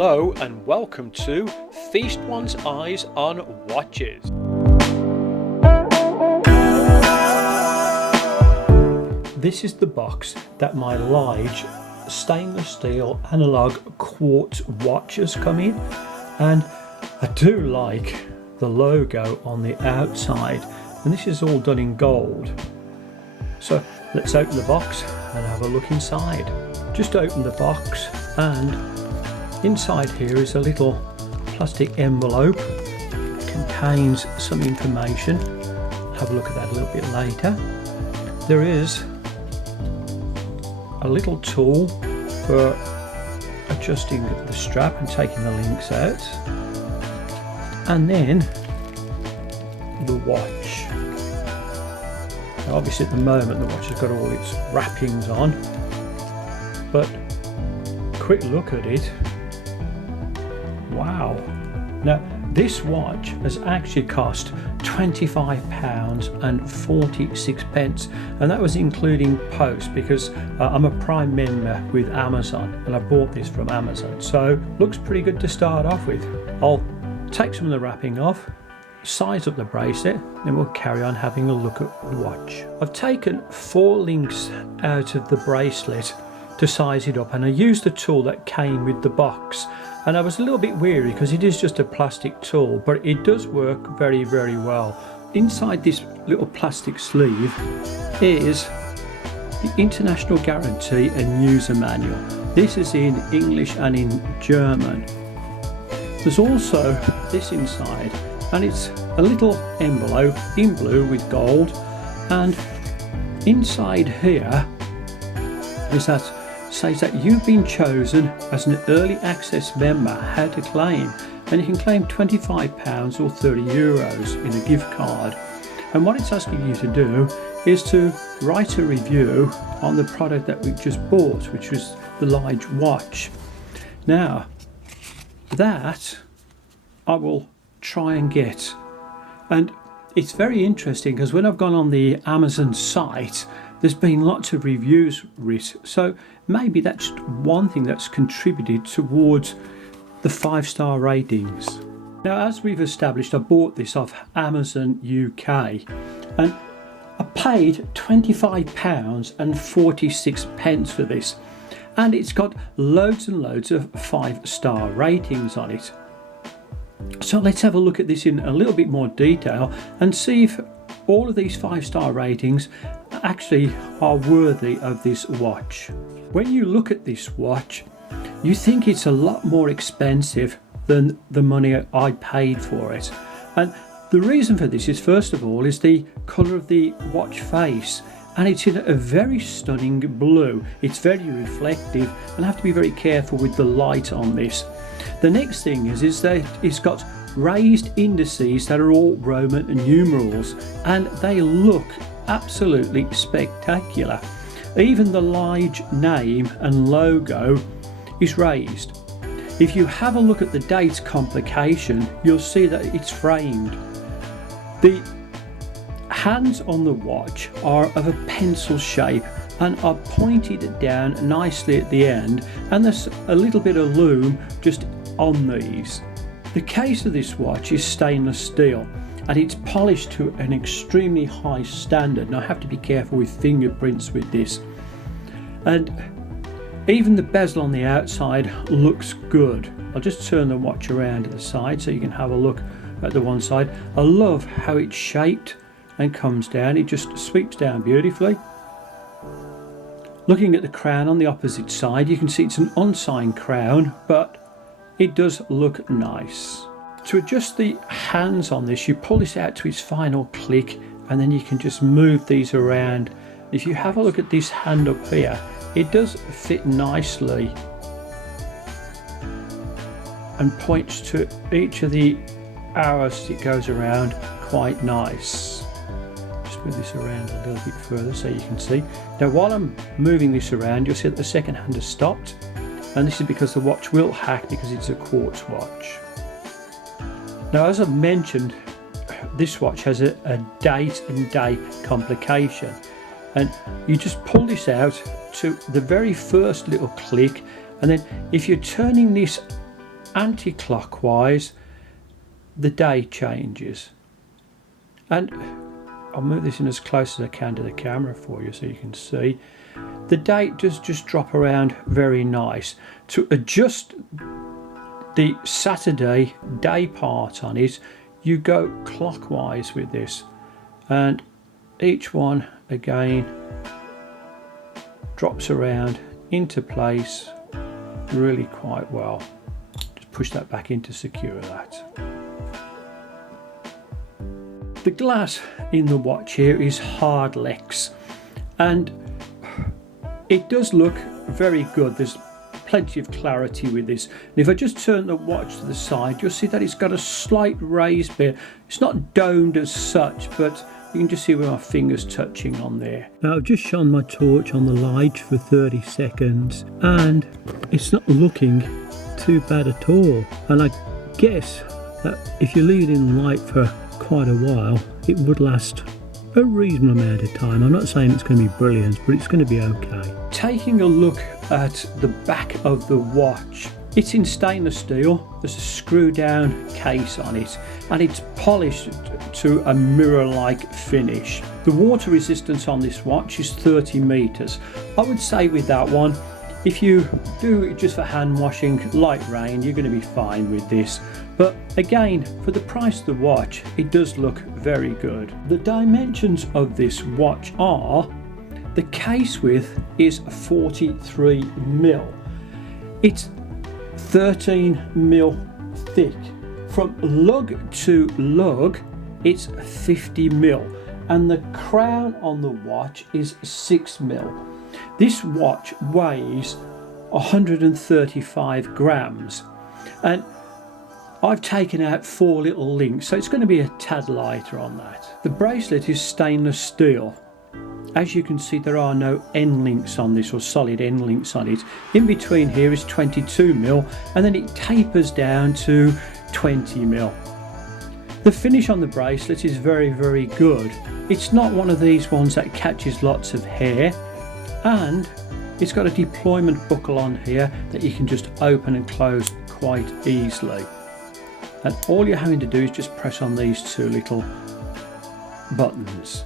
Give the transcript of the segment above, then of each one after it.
Hello and welcome to Feast One's Eyes on Watches. This is the box that my LIGE stainless steel analog quartz watches come in, and I do like the logo on the outside, and this is all done in gold. So let's open the box and have a look inside. Just open the box, and inside here is a little plastic envelope. It contains some information. Have a look at that a little bit later. There is a little tool for adjusting the strap and taking the links out, and then the watch. Now obviously at the moment the watch has got all its wrappings on, but quick look at it. Wow. Now this watch has actually cost £25.46, and that was including post, because I'm a Prime member with Amazon and I bought this from Amazon, so looks pretty good to start off with. I'll take some of the wrapping off, size up the bracelet, then we'll carry on having a look at the watch. I've taken 4 links out of the bracelet to size it up, and I used the tool that came with the box, and I was a little bit weary because it is just a plastic tool, but it does work very well. Inside this little plastic sleeve is the International Guarantee and User Manual. This is in English and in German. There's also this inside, and it's a little envelope in blue with gold, and inside here is that says that you've been chosen as an early access member, how to claim, and you can claim £25 or €30 in a gift card. And what it's asking you to do is to write a review on the product that we just bought, which was the LIGE watch. Now that I will try and get, and it's very interesting because when I've gone on the Amazon site, there's been lots of reviews written, so maybe that's one thing that's contributed towards the 5-star ratings. Now, as we've established, I bought this off Amazon UK, and I paid £25.46 for this, and it's got loads and loads of 5-star ratings on it. So let's have a look at this in a little bit more detail and see if all of these 5-star ratings actually are worthy of this watch. When you look at this watch, you think it's a lot more expensive than the money I paid for it. And the reason for this is, first of all, is the colour of the watch face, and it's in a very stunning blue. It's very reflective, and I have to be very careful with the light on this. The next thing is that it's got raised indices that are all Roman numerals, and they look absolutely spectacular. Even the LIGE name and logo is raised. If you have a look at the date complication, you'll see that it's framed. The hands on the watch are of a pencil shape and are pointed down nicely at the end, and there's a little bit of lume just on these. The case of this watch is stainless steel, and it's polished to an extremely high standard, and I have to be careful with fingerprints with this. And even the bezel on the outside looks good. I'll just turn the watch around to the side so you can have a look at the one side. I love how it's shaped and comes down. It just sweeps down beautifully. Looking at the crown on the opposite side, you can see it's an unsigned crown, but it does look nice. To adjust the hands on this, you pull this out to its final click, and then you can just move these around. If you have a look at this hand up here, it does fit nicely and points to each of the hours it goes around quite nice. Just move this around a little bit further so you can see. Now while I'm moving this around, you'll see that the second hand has stopped, and this is because the watch will hack because it's a quartz watch. Now, as I've mentioned, this watch has a date and day complication, and you just pull this out to the very first little click, and then if you're turning this anti-clockwise, the day changes. And I'll move this in as close as I can to the camera for you so you can see. The date does just drop around very nice. To adjust the Saturday day part on it, you go clockwise with this, and each one again drops around into place really quite well. Just push that back in to secure that. The glass in the watch here is Hardlex, and it does look very good. There's plenty of clarity with this, and if I just turn the watch to the side, you'll see that it's got a slight raised bit. It's not domed as such, but you can just see where my finger's touching on there. Now I've just shone my torch on the LIGE for 30 seconds and it's not looking too bad at all, and I guess that if you leave it in light for quite a while, it would last a reasonable amount of time. I'm not saying it's going to be brilliant, but it's going to be okay. Taking a look at the back of the watch, it's in stainless steel. There's a screw down case on it and it's polished to a mirror-like finish. The water resistance on this watch is 30 meters. I would say with that one, if you do it just for hand washing, light rain, you're going to be fine with this. But again, for the price of the watch, it does look very good. The dimensions of this watch are, the case width is 43 mil. It's 13 mil thick. From lug to lug, it's 50 mil. And the crown on the watch is 6 mil. This watch weighs 135 grams. And I've taken out 4 little links, so it's going to be a tad lighter on that. The bracelet is stainless steel. As you can see, there are no end links on this, or solid end links on it. In between here is 22 mil, and then it tapers down to 20 mil. The finish on the bracelet is very, very good. It's not one of these ones that catches lots of hair, and it's got a deployment buckle on here that you can just open and close quite easily. And all you're having to do is just press on these 2 little buttons.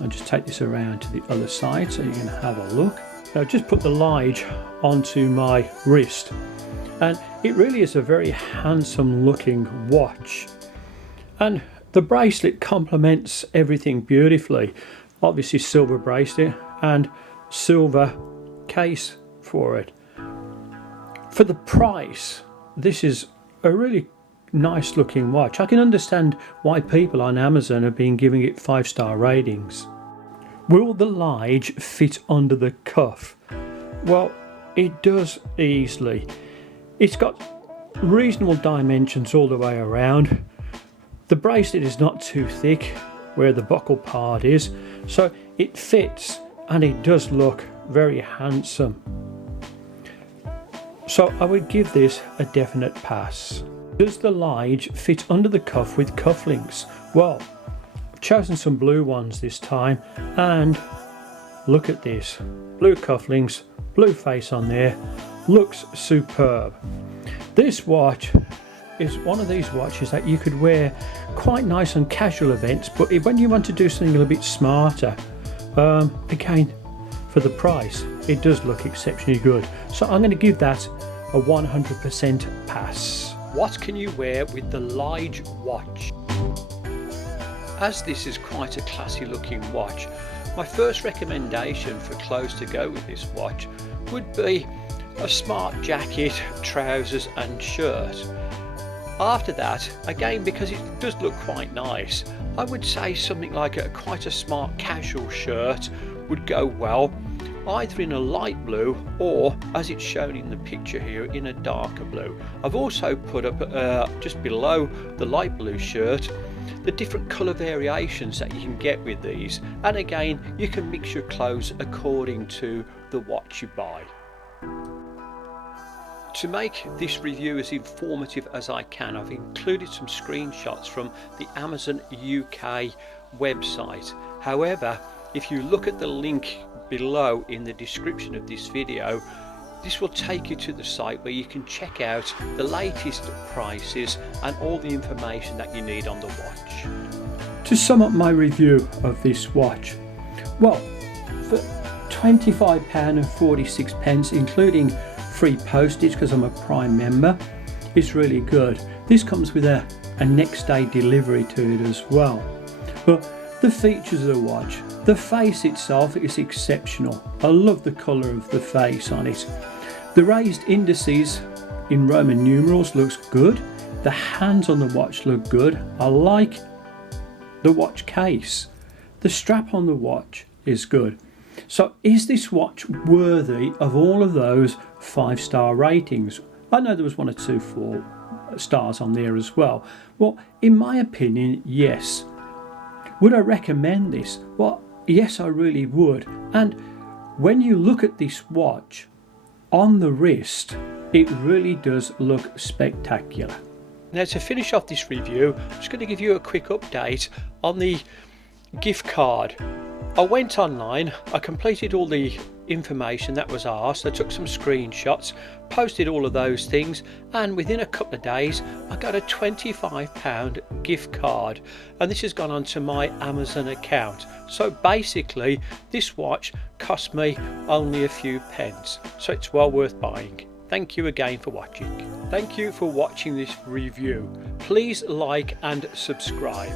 I'll just take this around to the other side so you can have a look. Now, I've just put the LIGE onto my wrist, and it really is a very handsome looking watch, and the bracelet complements everything beautifully. Obviously silver bracelet and silver case for it. For the price, this is a really nice looking watch. I can understand why people on Amazon have been giving it 5-star ratings. Will the LIGE fit under the cuff? Well, it does easily. It's got reasonable dimensions all the way around. The bracelet is not too thick where the buckle part is, so it fits and it does look very handsome. So I would give this a definite pass. Does the LIGE fit under the cuff with cufflinks? Well, I've chosen some blue ones this time, and look at this. Blue cufflinks, blue face on there, looks superb. This watch is one of these watches that you could wear quite nice on casual events, but when you want to do something a little bit smarter, again, for the price, it does look exceptionally good. So I'm going to give that a 100% pass. What can you wear with the LIGE watch? As this is quite a classy looking watch, my first recommendation for clothes to go with this watch would be a smart jacket, trousers and shirt. After that, again, because it does look quite nice, I would say something like quite a smart casual shirt would go well, either in a light blue or, as it's shown in the picture here, in a darker blue. I've also put up just below the light blue shirt the different colour variations that you can get with these, and again, you can mix your clothes according to the watch you buy. To make this review as informative as I can, I've included some screenshots from the Amazon UK website. However, if you look at the link below in the description of this video, This will take you to the site where you can check out the latest prices and all the information that you need on the watch. To sum up my review of this watch, well, for £25.46, including free postage because I'm a Prime member, it's really good. This comes with a next day delivery to it as well. But the features of the watch, the face itself is exceptional. I love the colour of the face on it. The raised indices in Roman numerals looks good. The hands on the watch look good. I like the watch case. The strap on the watch is good. So is this watch worthy of all of those 5-star ratings? I know there was 1 or 2 4 stars on there as well. Well, in my opinion, yes. Would I recommend this? Well, yes, I really would. And when you look at this watch on the wrist, it really does look spectacular. Now, to finish off this review, I'm just going to give you a quick update on the gift card. I went online, I completed all the information that was asked, I took some screenshots, posted all of those things, and within a couple of days I got a £25 gift card, and this has gone onto my Amazon account. So basically this watch cost me only a few pence, so it's well worth buying. Thank you again for watching. Thank you for watching this review. Please like and subscribe.